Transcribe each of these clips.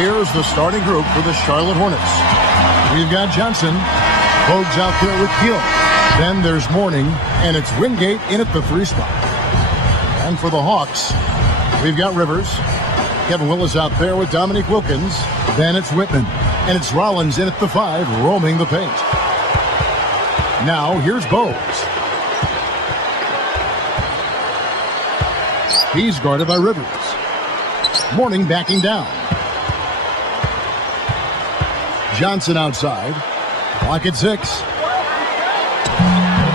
Here's the starting group for the Charlotte Hornets. We've got Johnson. Bogues out there with Gill. Then there's Mourning, and it's Wingate in at the 3 spot. And for the Hawks, we've got Rivers. Kevin Willis out there with Dominique Wilkins. Then it's Whitman, and it's Rollins in at the 5, roaming the paint. Now here's Bogues. He's guarded by Rivers. Mourning backing down. Johnson outside. Clock at 6.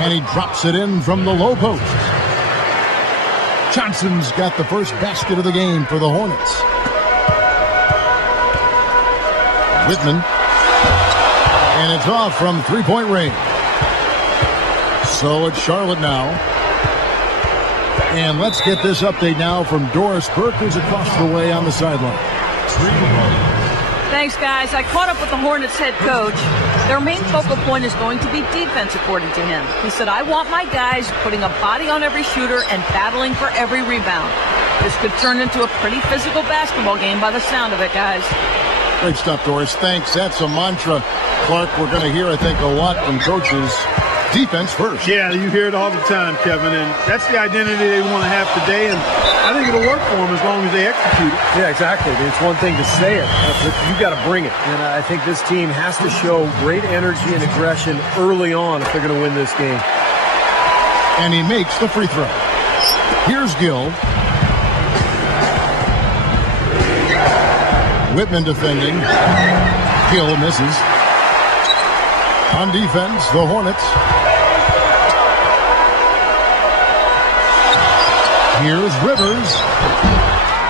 And he drops it in from the low post. Johnson's got the first basket of the game for the Hornets. Whitman. And it's off from 3-point range. So it's Charlotte now. And let's get this update now from Doris Burke, who's across the way on the sideline. Thanks, guys. I caught up with the Hornets head coach. Their main focal point is going to be defense, according to him. He said, I want my guys putting a body on every shooter and battling for every rebound. This could turn into a pretty physical basketball game by the sound of it, guys. Great stuff, Doris. Thanks. That's a mantra, Clark, we're going to hear, I think, a lot from coaches. Defense first. Yeah, you hear it all the time, Kevin, and that's the identity they want to have today, and I think it'll work for them as long as they execute it. Yeah, exactly. It's one thing to say it, but you got to bring it, and I think this team has to show great energy and aggression early on if they're going to win this game. And he makes the free throw. Here's Gill. Whitman defending. Gill misses. On defense, the Hornets. Here's Rivers.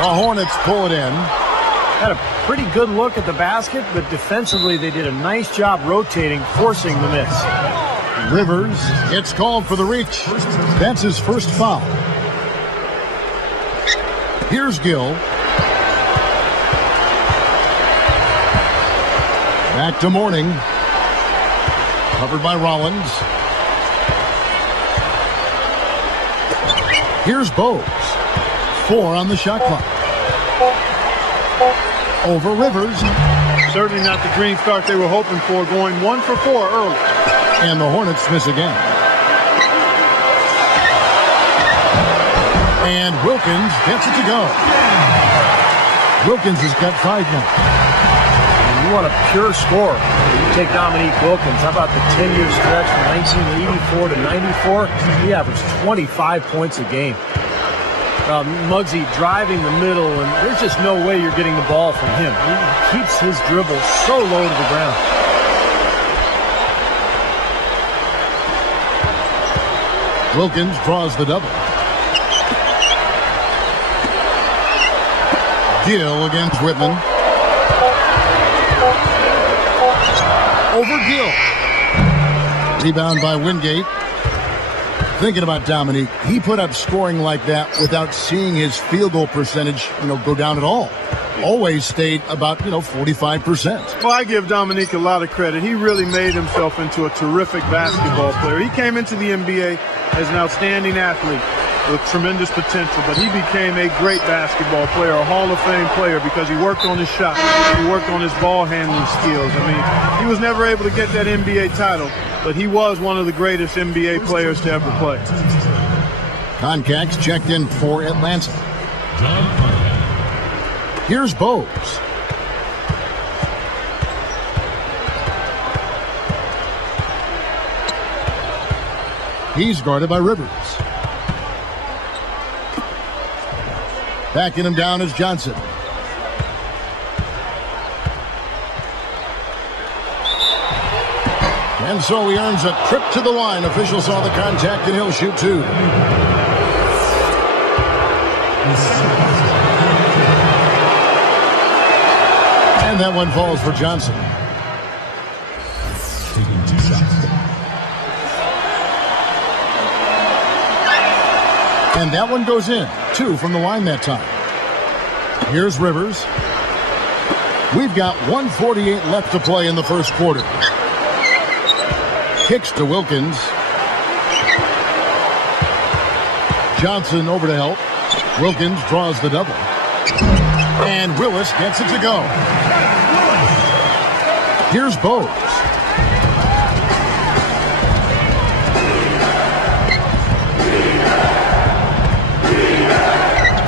The Hornets pull it in. Had a pretty good look at the basket, but defensively they did a nice job rotating, forcing the miss. Rivers gets called for the reach. That's his first foul. Here's Gill. Back to Mourning. Covered by Rollins. Here's Bogues. 4 on the shot clock. Over Rivers. Certainly not the green start they were hoping for, going 1 for 4 early. And the Hornets miss again. And Wilkins gets it to go. Wilkins has got 5 now. You want a pure scorer. You take Dominique Wilkins. How about the 10-year stretch from 1984 to 94? He averaged 25 points a game. Muggsy driving the middle, and there's just no way you're getting the ball from him. He keeps his dribble so low to the ground. Wilkins draws the double. Gill against Whitman. Over Gill. Rebound by Wingate. Thinking about Dominique, he put up scoring like that without seeing his field goal percentage, go down at all. Always stayed about, 45%. Well, I give Dominique a lot of credit. He really made himself into a terrific basketball player. He came into the NBA as an outstanding athlete with tremendous potential, but he became a great basketball player, a Hall of Fame player, because he worked on his shot. He worked on his ball handling skills. He was never able to get that NBA title, but he was one of the greatest NBA players to ever play. Concax checked in for Atlanta. Here's Bogues. He's guarded by Rivers. Backing him down is Johnson. And so he earns a trip to the line. Officials saw the contact, and he'll shoot 2. And that one falls for Johnson. And that one goes in. 2 from the line that time. Here's Rivers. We've got 1:48 left to play in the first quarter. Kicks to Wilkins. Johnson over to help. Wilkins draws the double. And Willis gets it to go. Here's Bowes.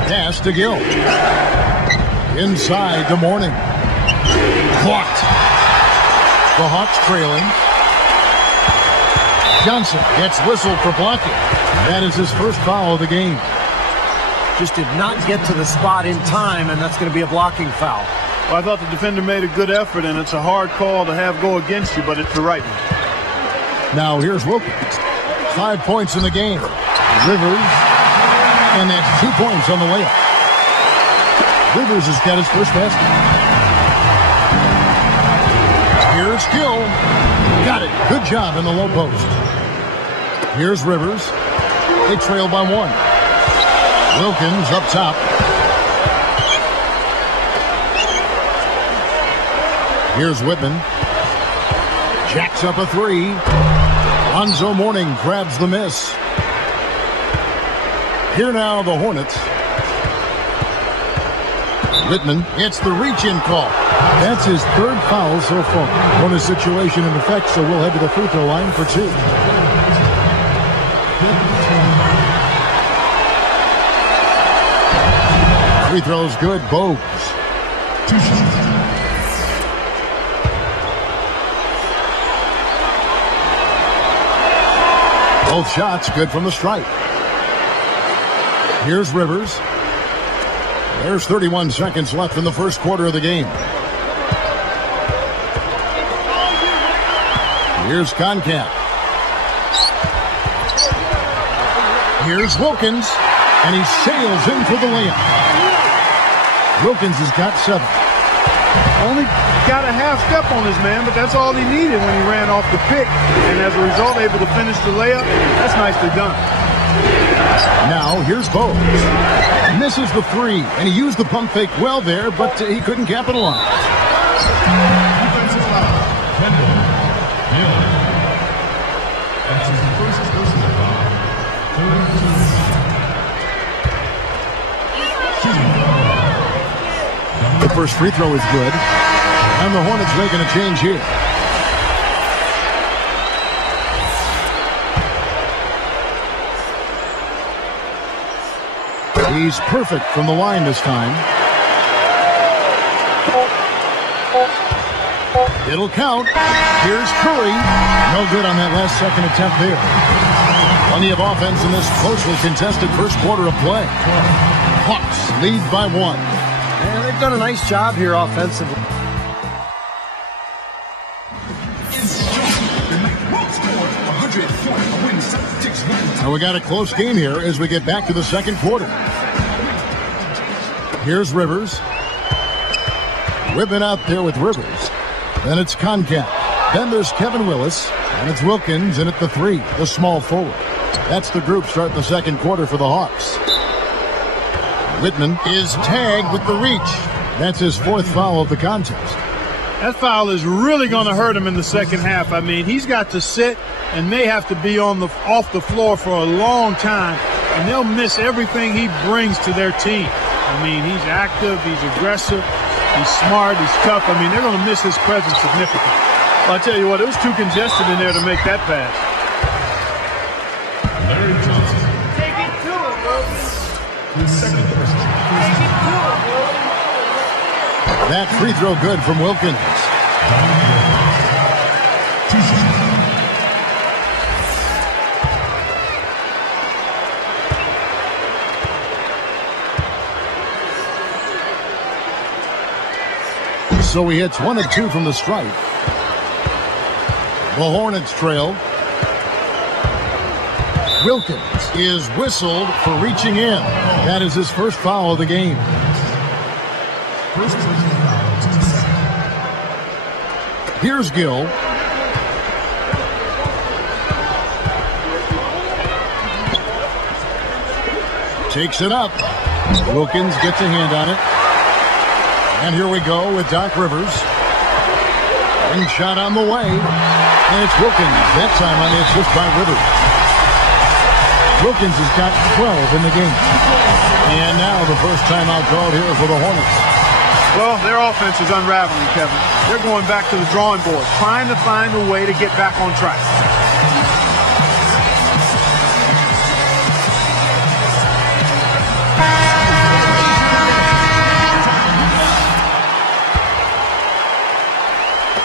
Pass to Gill. Inside to Mourning. Blocked. The Hawks trailing. Johnson gets whistled for blocking. That is his first foul of the game. Just did not get to the spot in time, and that's going to be a blocking foul. Well, I thought the defender made a good effort, and it's a hard call to have go against you, but it's the right one. Now here's Wilkins. 5 points in the game. Rivers, and that's 2 points on the layup. Rivers has got his first basket. Here's Gill. Got it. Good job in the low post. Here's Rivers. They trail by 1. Wilkins up top. Here's Whitman. Jacks up a 3. Lonzo Mourning grabs the miss. Here now the Hornets. Whitman gets the reach-in call. That's his third foul so far. Bonus situation in effect, so we'll head to the free throw line for 2. Free throw's good. Bowes. Both shots good from the stripe. Here's Rivers. There's 31 seconds left in the first quarter of the game. Here's Concap. Here's Wilkins, and he sails in for the layup. Wilkins has got 7. Only got a half step on his man, but that's all he needed when he ran off the pick. And as a result, able to finish the layup. That's nicely done. Now, here's Bowes. Misses the 3, and he used the pump fake well there, but he couldn't capitalize. The first free throw is good, and the Hornets making a change here. He's perfect from the line this time. It'll count. Here's Curry. No good on that last second attempt there. Plenty of offense in this closely contested first quarter of play. Hawks lead by 1. Yeah, they've done a nice job here offensively. And we got a close game here as we get back to the second quarter. Here's Rivers. Whipping out there with Rivers. Then it's Concap. Then there's Kevin Willis. And it's Wilkins in at the 3, the small forward. That's the group starting the second quarter for the Hawks. Whitman is tagged with the reach. That's his 4th foul of the contest. That foul is really going to hurt him in the second half. I mean, he's got to sit and may have to be off the floor for a long time, and they'll miss everything he brings to their team. I mean, he's active, he's aggressive, he's smart, he's tough. I mean, they're going to miss his presence significantly. Well, I tell you what, it was too congested in there to make that pass. Larry Johnson. Take it to him, Wilkins. The second person. Take it to him, Wilkins. That free throw good from Wilkins. So he hits 1 of 2 from the stripe. The Hornets trail. Wilkins is whistled for reaching in. That is his first foul of the game. First person foul. Here's Gill. Takes it up. Wilkins gets a hand on it. And here we go with Doc Rivers. And shot on the way. And it's Wilkins. That time on the assist by Rivers. Wilkins has got 12 in the game. And now the first timeout called here for the Hornets. Well, their offense is unraveling, Kevin. They're going back to the drawing board, trying to find a way to get back on track.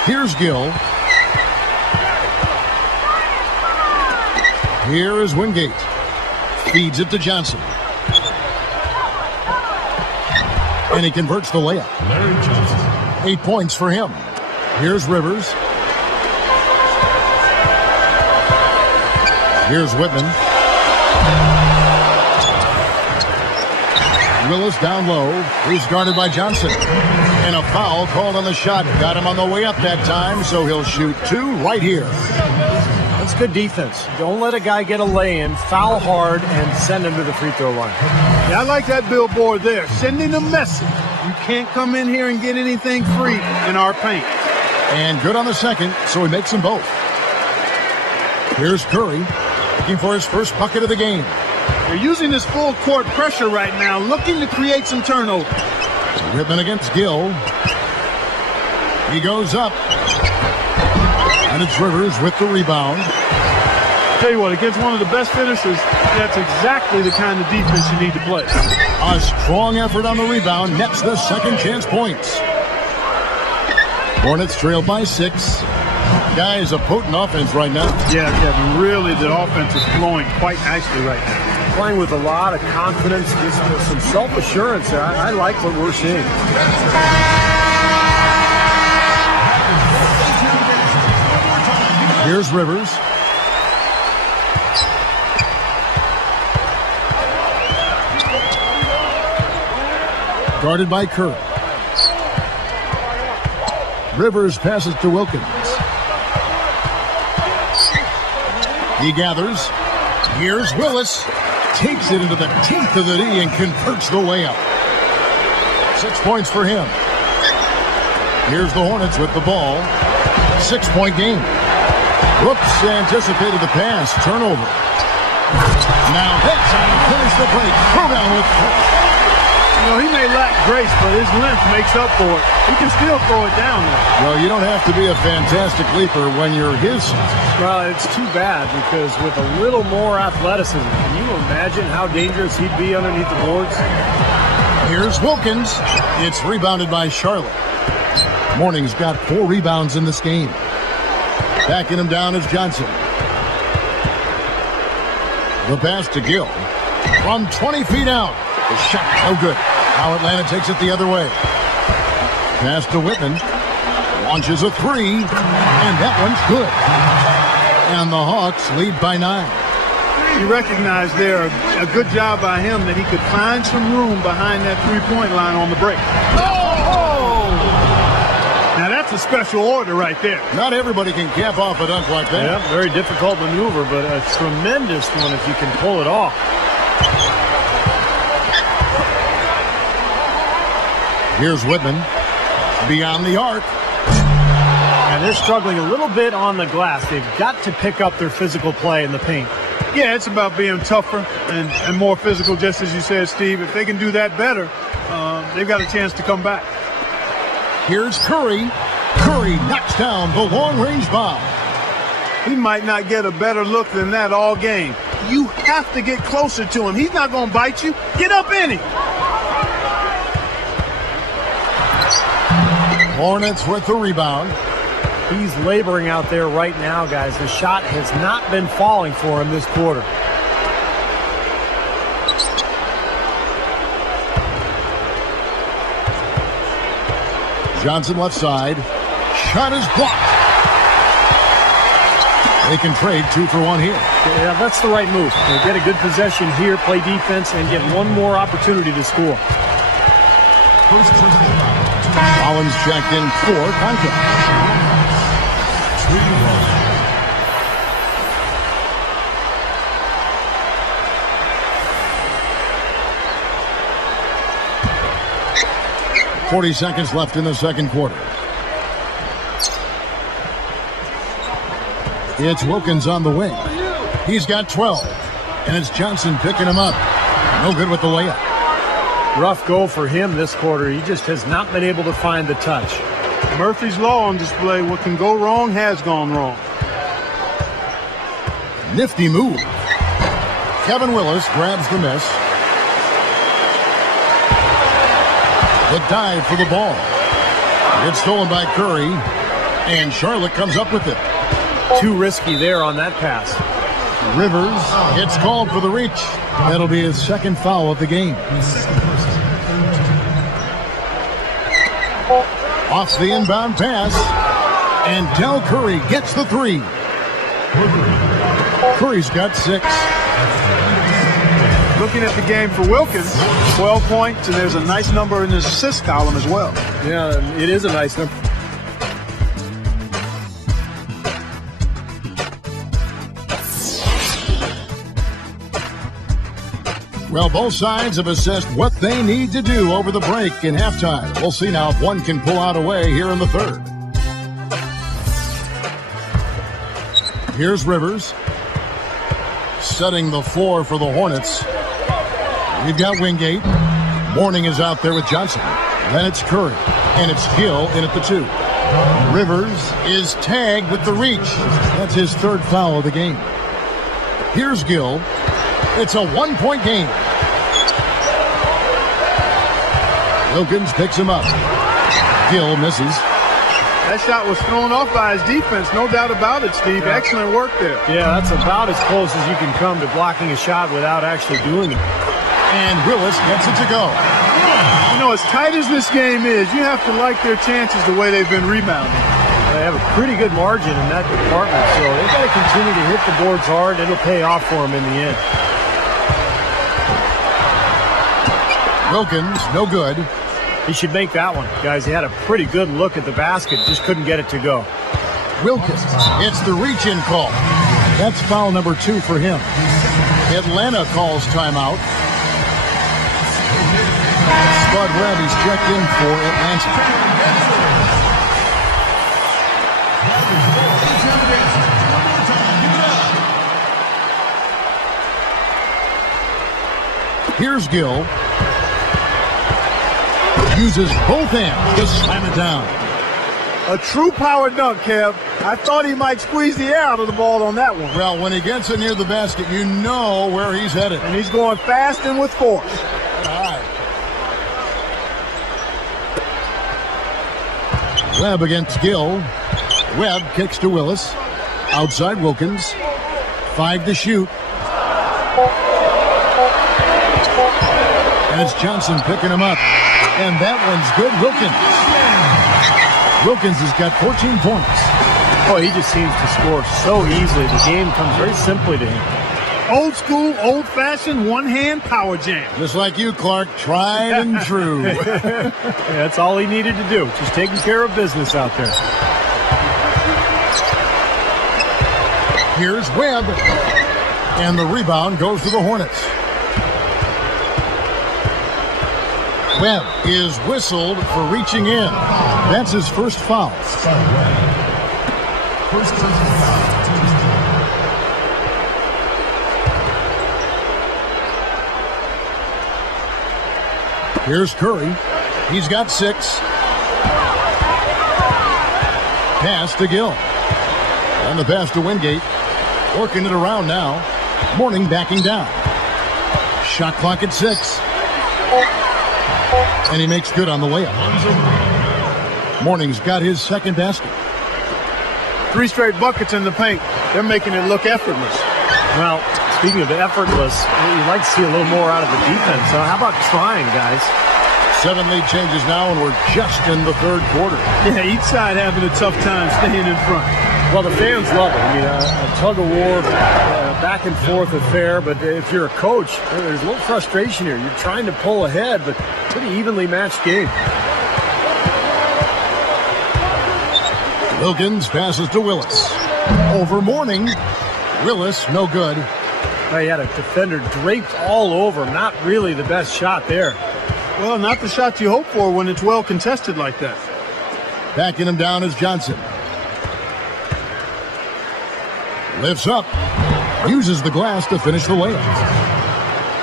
Here's Gill. Here is Wingate. Feeds it to Johnson. And he converts the layup. Larry Johnson. 8 points for him. Here's Rivers. Here's Whitman. Willis down low. He's guarded by Johnson. And a foul called on the shot. Got him on the way up that time, so he'll shoot 2 right here. That's good defense. Don't let a guy get a lay-in, foul hard, and send him to the free throw line. Yeah, I like that billboard there, sending a message. You can't come in here and get anything free in our paint. And good on the second, so he makes them both. Here's Curry, looking for his first bucket of the game. They're using this full court pressure right now, looking to create some turnover. Whitman against Gill. He goes up. And it's Rivers with the rebound. Tell you what, against one of the best finishers, that's exactly the kind of defense you need to play. A strong effort on the rebound nets the second chance points. Hornets trail by 6. Guys, a potent offense right now. Yeah, Kevin, really the offense is flowing quite nicely right now. Playing with a lot of confidence, just some self-assurance there. I like what we're seeing. Here's Rivers. Guarded by Curry. Rivers passes to Wilkins. He gathers. Here's Willis. Takes it into the teeth of the D and converts the layup. 6 points for him. Here's the Hornets with the ball. 6-point game. Whoops, anticipated the pass. Turnover. Now that's how you finish the break. Throwdown with Curry. You know, he may lack grace, but his length makes up for it. He can still throw it down there. Well, you don't have to be a fantastic leaper when you're his size. Well, it's too bad because with a little more athleticism, can you imagine how dangerous he'd be underneath the boards? Here's Wilkins. It's rebounded by Charlotte. Morning's got 4 rebounds in this game. Backing him down is Johnson. The pass to Gill. From 20 feet out. The shot no good. Now Atlanta takes it the other way. Pass to Whitman. Launches a 3. And that one's good. And the Hawks lead by 9. You recognize there a good job by him that he could find some room behind that three-point line on the break. Oh! Now that's a special order right there. Not everybody can cap off a dunk like that. Yeah, very difficult maneuver, but a tremendous one if you can pull it off. Here's Whitman. Beyond the arc. And they're struggling a little bit on the glass. They've got to pick up their physical play in the paint. Yeah, it's about being tougher and more physical, just as you said, Steve. If they can do that better, they've got a chance to come back. Here's Curry. Curry knocks down the long-range bomb. He might not get a better look than that all game. You have to get closer to him. He's not going to bite you. Get up in him. Hornets with the rebound. He's laboring out there right now, guys. The shot has not been falling for him this quarter. Johnson left side. Shot is blocked. They can trade 2 for 1 here. Yeah, that's the right move. They get a good possession here, play defense, and get one more opportunity to score. Collins checked in for contact. 40 seconds left in the second quarter. It's Wilkins on the wing. He's got 12. And it's Johnson picking him up. No good with the layup. Rough go for him this quarter. He just has not been able to find the touch. Murphy's Law on display. What can go wrong has gone wrong. Nifty move. Kevin Willis grabs the miss. The dive for the ball. It's stolen by Curry, and Charlotte comes up with it. Too risky there on that pass. Rivers gets called for the reach. That'll be his second foul of the game. Off the inbound pass, and Del Curry gets the three. Curry's got 6. Looking at the game for Wilkins, 12 points, and there's a nice number in his assist column as well. Yeah, it is a nice number. Well, both sides have assessed what they need to do over the break in halftime. We'll see now if one can pull out away here in the third. Here's Rivers, setting the floor for the Hornets. We've got Wingate. Morning is out there with Johnson. Then it's Curry, and it's Gill in at the 2. Rivers is tagged with the reach. That's his third foul of the game. Here's Gill. It's a 1-point game. Wilkins picks him up. Gill misses. That shot was thrown off by his defense, no doubt about it, Steve. Yeah. Excellent work there. Yeah, that's about as close as you can come to blocking a shot without actually doing it. And Willis gets it to go. You know, as tight as this game is, you have to like their chances the way they've been rebounding. They have a pretty good margin in that department, so they've got to continue to hit the boards hard. It'll pay off for them in the end. Wilkins, no good. He should make that one. Guys, he had a pretty good look at the basket, just couldn't get it to go. Wilkins, it's the reach-in call. That's foul number 2 for him. Atlanta calls timeout. Spud Webb, he's checked in for Atlanta. Here's Gill. Uses both hands to slam it down. A true power dunk, Kev. I thought he might squeeze the air out of the ball on that one. Well, when he gets it near the basket, you know where he's headed. And he's going fast and with force. All right. Webb against Gill. Webb kicks to Willis. Outside Wilkins. 5 to shoot. And it's Johnson picking him up. And that one's good. Wilkins has got 14 points. Oh, he just seems to score so easily. The game comes very simply to him. Old school, old-fashioned, one-hand power jam. Just like you, Clark. Tried and true. Yeah, that's all he needed to do. Just taking care of business out there. Here's Webb. And the rebound goes to the Hornets. Webb is whistled for reaching in. That's his first foul. First personal foul. Here's Curry. He's got 6. Pass to Gill. And the pass to Wingate. Working it around now. Morning backing down. Shot clock at 6. And he makes good on the layup. Morning's got his second basket. 3 straight buckets in the paint. They're making it look effortless. Well, speaking of effortless, you'd like to see a little more out of the defense. So how about trying, guys? 7 lead changes now, and we're just in the third quarter. Yeah, each side having a tough time staying in front. Well, the fans love it. I mean, a tug-of-war, back and forth affair. But if you're a coach, there's a little frustration here. You're trying to pull ahead, but pretty evenly matched game. Wilkins passes to Willis. Over Morning. Willis, no good. He had a defender draped all over. Not really the best shot there. Well, not the shot you hope for when it's well contested like that. Backing him down is Johnson. Lifts up. Uses the glass to finish the layup.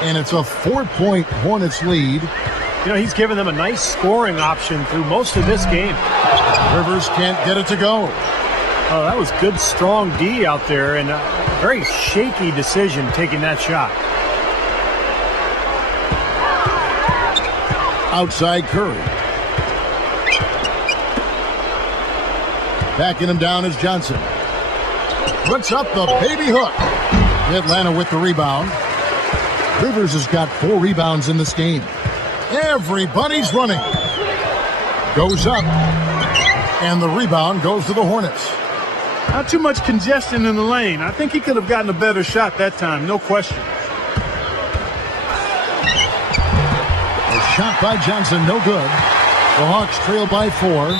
And it's a 4-point Hornets lead You know, he's given them a nice scoring option through most of this game. Rivers can't get it to go. Oh, that was good, strong D out there, and a very shaky decision taking that shot. Outside Curry. Backing him down is Johnson. Puts up the baby hook. Atlanta with the rebound. Rivers has got 4 rebounds in this game. Everybody's running. Goes up. And the rebound goes to the Hornets. Not too much congestion in the lane. I think he could have gotten a better shot that time, no question. A shot by Johnson, no good. The Hawks trail by 4.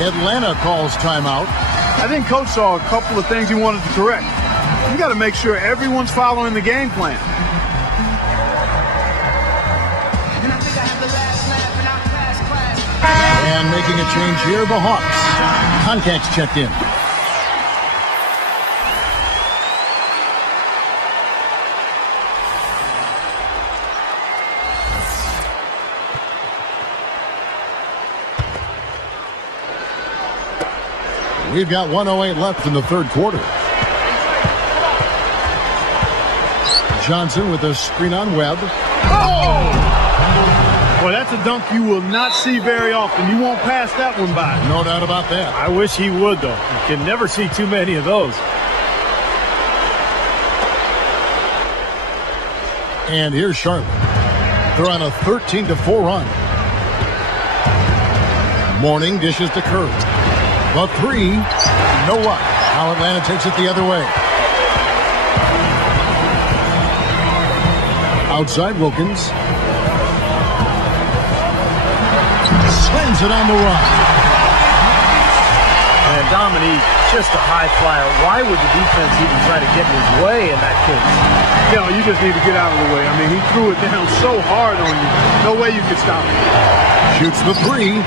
Atlanta calls timeout. I think Coach saw a couple of things he wanted to correct. You got to make sure everyone's following the game plan. And making a change here, the Hawks. Contacts checked in. We've got 1:08 left in the third quarter. Johnson with a screen on Webb. Oh! Well, that's a dunk you will not see very often. You won't pass that one by. No doubt about that. I wish he would, though. You can never see too many of those. And here's Charlotte. They're on a 13-4 run. Morning dishes to Curry. The 3, no up. Now Atlanta takes it the other way. Outside Wilkins. Slams it on the run. And Dominique, just a high flyer. Why would the defense even try to get in his way in that case? You know, you just need to get out of the way. I mean, he threw it down so hard on you. No way you could stop it. Shoots the 3.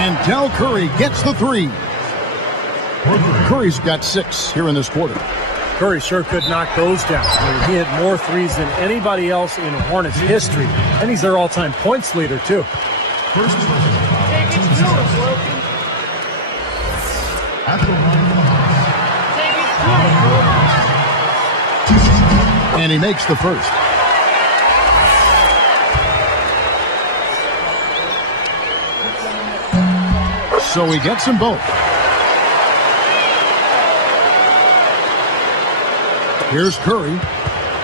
And Del Curry gets the 3. Curry's got 6 here in this quarter. Curry sure could knock those down. I mean, he hit more threes than anybody else in Hornets history. And he's their all-time points leader, too. First question. At the line of And he makes the first. So he gets them both. Here's Curry.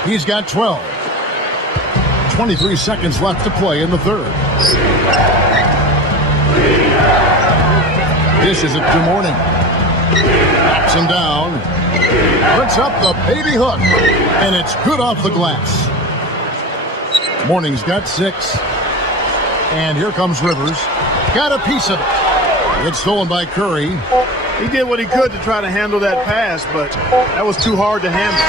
He's got 12. 23 seconds left to play in the third. This is it to Morning. Knocks him down. Puts up the baby hook. And it's good off the glass. Morning's got 6. And here comes Rivers. Got a piece of it. It's stolen by Curry. He did what he could to try to handle that pass, but that was too hard to handle.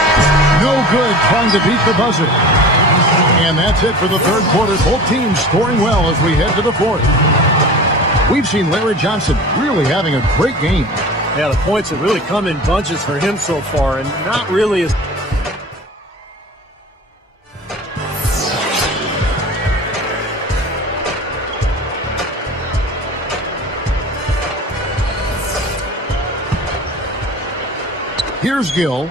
No good trying to beat the buzzer. And that's it for the third quarter. Both teams scoring well as we head to the fourth. We've seen Larry Johnson really having a great game. Yeah, the points have really come in bunches for him so far, and not really as... Here's Gill.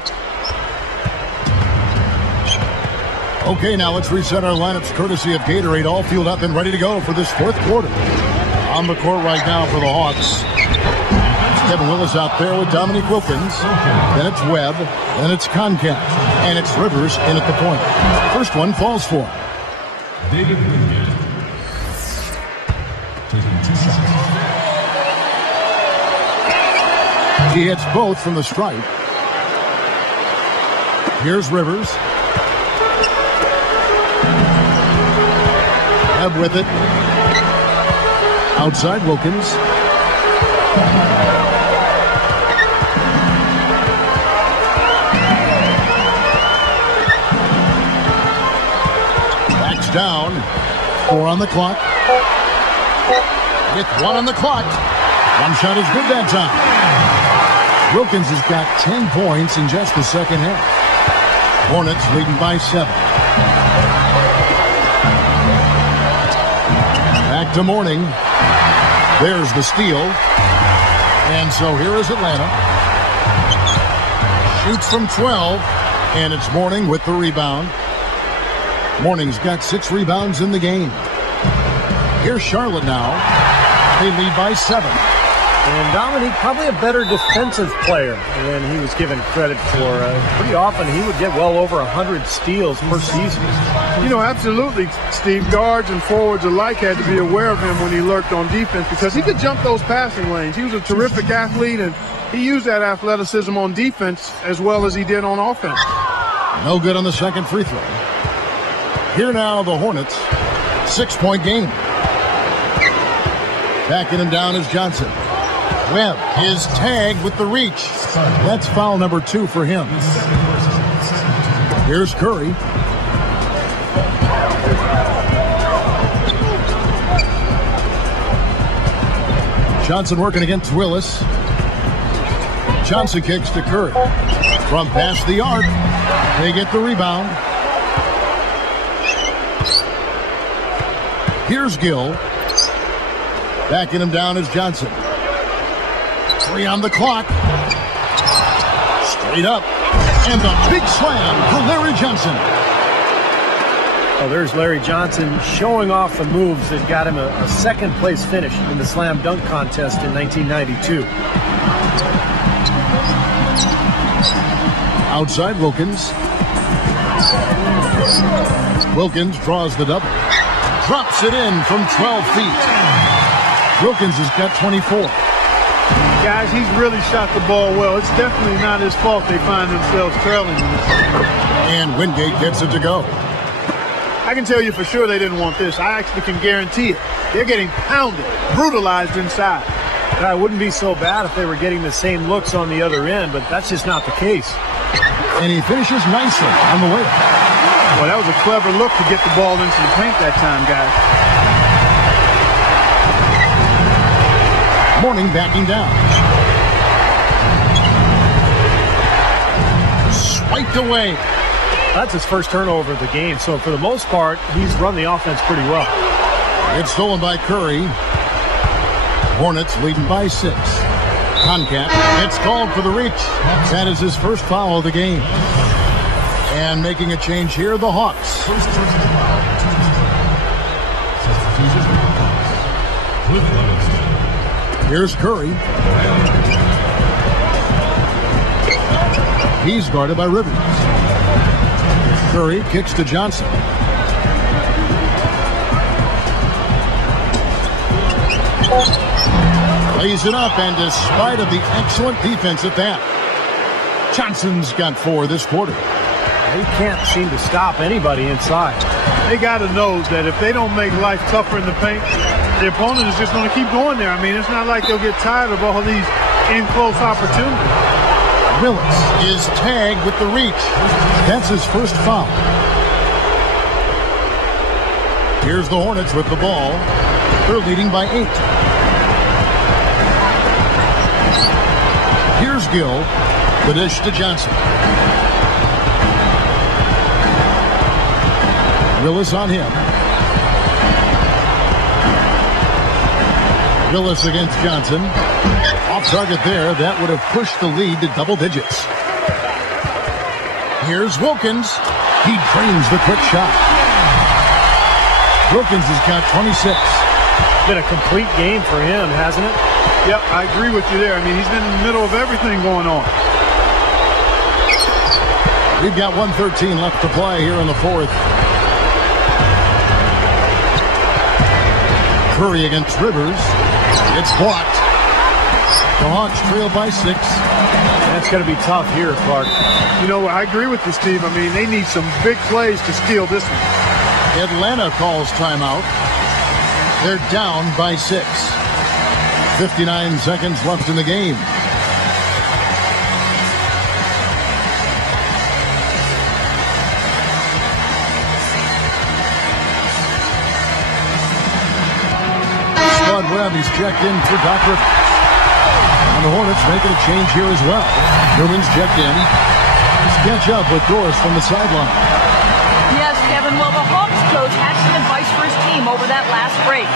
Okay, now let's reset our lineups courtesy of Gatorade, all fueled up and ready to go for this fourth quarter. On the court right now for the Hawks. Kevin Willis out there with Dominique Wilkins. Then it's Webb. Then it's Concat. And it's Rivers in at the point. First one falls for David Wingate. Taking 2 shots. He hits both from the stripe. Here's Rivers. Webb with it. Outside Wilkins. Backs down. 4 on the clock. with 1 on the clock. One shot is good that time. Wilkins has got 10 points in just the second half. Hornets leading by 7. Back to Mourning. There's the steal. And so here is Atlanta. Shoots from 12. And it's Mourning with the rebound. Mourning's got 6 rebounds in the game. Here's Charlotte now. They lead by 7. And Dominique, probably a better defensive player than he was given credit for. Pretty often he would get well over 100 steals per season. You know, absolutely, Steve. Guards and forwards alike had to be aware of him when he lurked on defense because he could jump those passing lanes. He was a terrific athlete, and he used that athleticism on defense as well as he did on offense. No good on the second free throw. Here now the Hornets. 6-point game. Backing him down is Johnson. Webb is tagged with the reach. That's foul number 2 for him. Here's Curry. Johnson working against Willis. Johnson kicks to Curry. From past the arc. They get the rebound. Here's Gill. Backing him down is Johnson. 3 on the clock. Straight up. And the big slam for Larry Johnson. Oh, there's Larry Johnson showing off the moves that got him a second-place finish in the slam dunk contest in 1992. Outside Wilkins. Wilkins draws the double. Drops it in from 12 feet. Wilkins has got 24. Guys, he's really shot the ball well. It's definitely not his fault they find themselves trailing. And Wingate gets it to go. I can tell you for sure they didn't want this. I actually can guarantee it. They're getting pounded, brutalized inside. It wouldn't be so bad if they were getting the same looks on the other end, but that's just not the case. And he finishes nicely on the way. Well, that was a clever look to get the ball into the paint that time, guys. Mourning backing down. Swiped away. That's his first turnover of the game, so for the most part, he's run the offense pretty well. It's stolen by Curry. Hornets leading by 6. Concat gets called for the reach. That is his first foul of the game. And making a change here, the Hawks. Here's Curry. He's guarded by Rivers. Curry kicks to Johnson. Lays it up, and despite of the excellent defense at that, Johnson's got 4 this quarter. He can't seem to stop anybody inside. They got to know that if they don't make life tougher in the paint, the opponent is just going to keep going there. I mean, it's not like they'll get tired of all these in-close opportunities. Willis is tagged with the reach. That's his first foul. Here's the Hornets with the ball. They're leading by 8. Here's Gill. The dish to Johnson. Willis on him. Willis against Johnson. Off target there. That would have pushed the lead to double digits. Here's Wilkins. He drains the quick shot. Wilkins has got 26. Been a complete game for him, hasn't it? Yep, I agree with you there. I mean, he's been in the middle of everything going on. We've got 1:13 left to play here in the 4th. Curry against Rivers. It's blocked. The Hawks trail by 6. That's going to be tough here, Clark. You know, I agree with you, Steve. I mean, they need some big plays to steal this one. Atlanta calls timeout. They're down by 6. 59 seconds left in the game. Webb, he's checked in for Doc Rivers. And the Hornets making a change here as well. Newman's checked in. Let's catch up with Doris from the sideline. Yes, Kevin. Well, the Hawks coach had some advice for his team over that last break.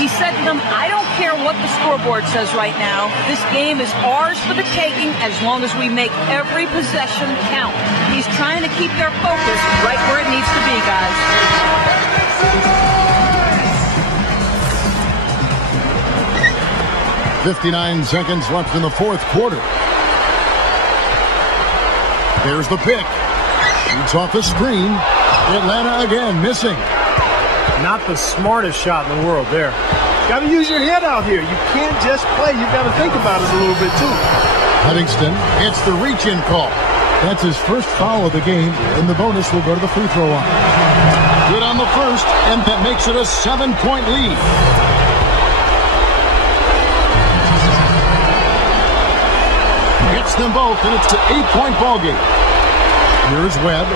He said to them, I don't care what the scoreboard says right now. This game is ours for the taking as long as we make every possession count. He's trying to keep their focus right where it needs to be, guys. 59 seconds left in the fourth quarter. There's the pick. Shoots off the screen. Atlanta again missing. Not the smartest shot in the world there. Got to use your head out here. You can't just play. You've got to think about it a little bit, too. Livingston hits the reach-in call. That's his first foul of the game, and the bonus will go to the free throw line. Good on the first, and that makes it a 7-point lead. Gets them both, and it's an 8-point ball game. Here's Webb.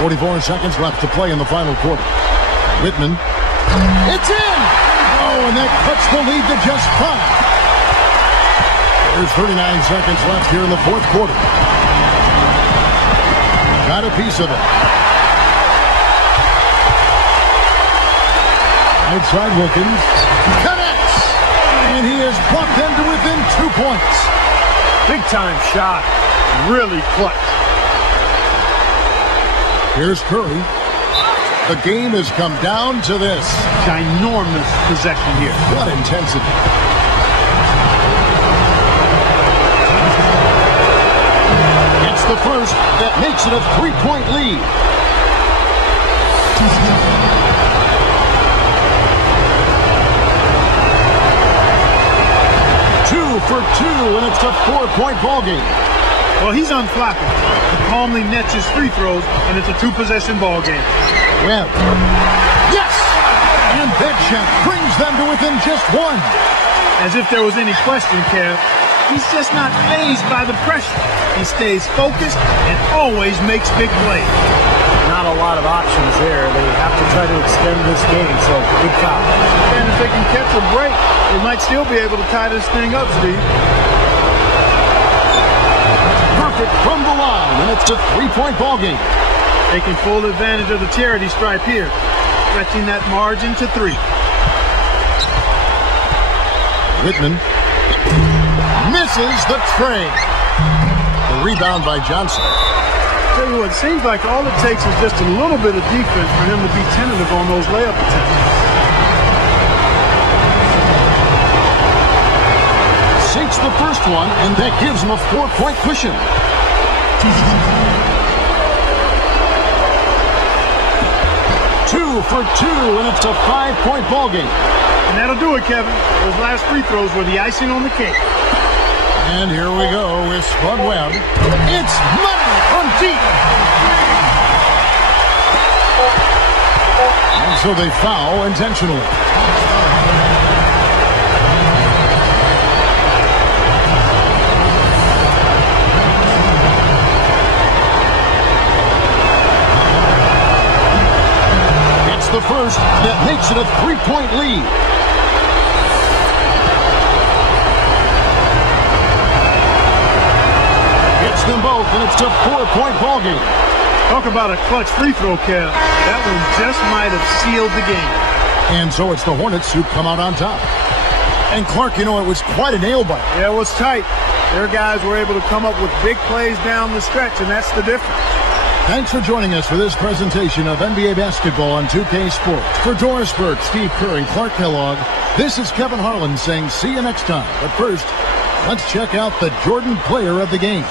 44 seconds left to play in the final quarter. Whitman. It's in! Oh, and that cuts the lead to just 5. There's 39 seconds left here in the fourth quarter. Got a piece of it. Outside Wilkins. Connects! And he has brought them to within 2 points. Big time shot. Really clutch. Here's Curry. The game has come down to this. Ginormous possession here. What intensity. It's the first that makes it a 3-point lead. Two for 2, and it's a 4-point ball game. Well, he's unflappable. He calmly nets his free throws, and it's a 2-possession ball game. Webb. Yes! And that shot brings them to within just 1. As if there was any question, Kev. He's just not fazed by the pressure. He stays focused and always makes big plays. Not a lot of options there. They have to try to extend this game, so good foul. And if they can catch a break, they might still be able to tie this thing up, Steve. Perfect from the line, and it's a 3-point ball game. Taking full advantage of the charity stripe here, stretching that margin to 3. Whitman misses the tray. The rebound by Johnson. Tell you what, it seems like all it takes is just a little bit of defense for him to be tentative on those layup attempts. Sinks the first one, and that gives him a 4-point cushion. 2 for 2, and it's a 5-point ball game. And that'll do it, Kevin. Those last free throws were the icing on the cake. And here we go with Spud Webb. It's money from deep. And so they foul intentionally. It's the first that makes it a 3-point lead. Gets them both, and it's a 4-point ball game. Talk about a clutch free throw, Kev. That one just might have sealed the game. And so it's the Hornets who come out on top. And Clark, you know, it was quite a nail biter. Yeah, it was tight. Their guys were able to come up with big plays down the stretch, and that's the difference. Thanks for joining us for this presentation of NBA basketball on 2K Sports. For Doris Burke, Steve Kerr, and Clark Kellogg, this is Kevin Harlan saying see you next time. But first, let's check out the Jordan player of the game.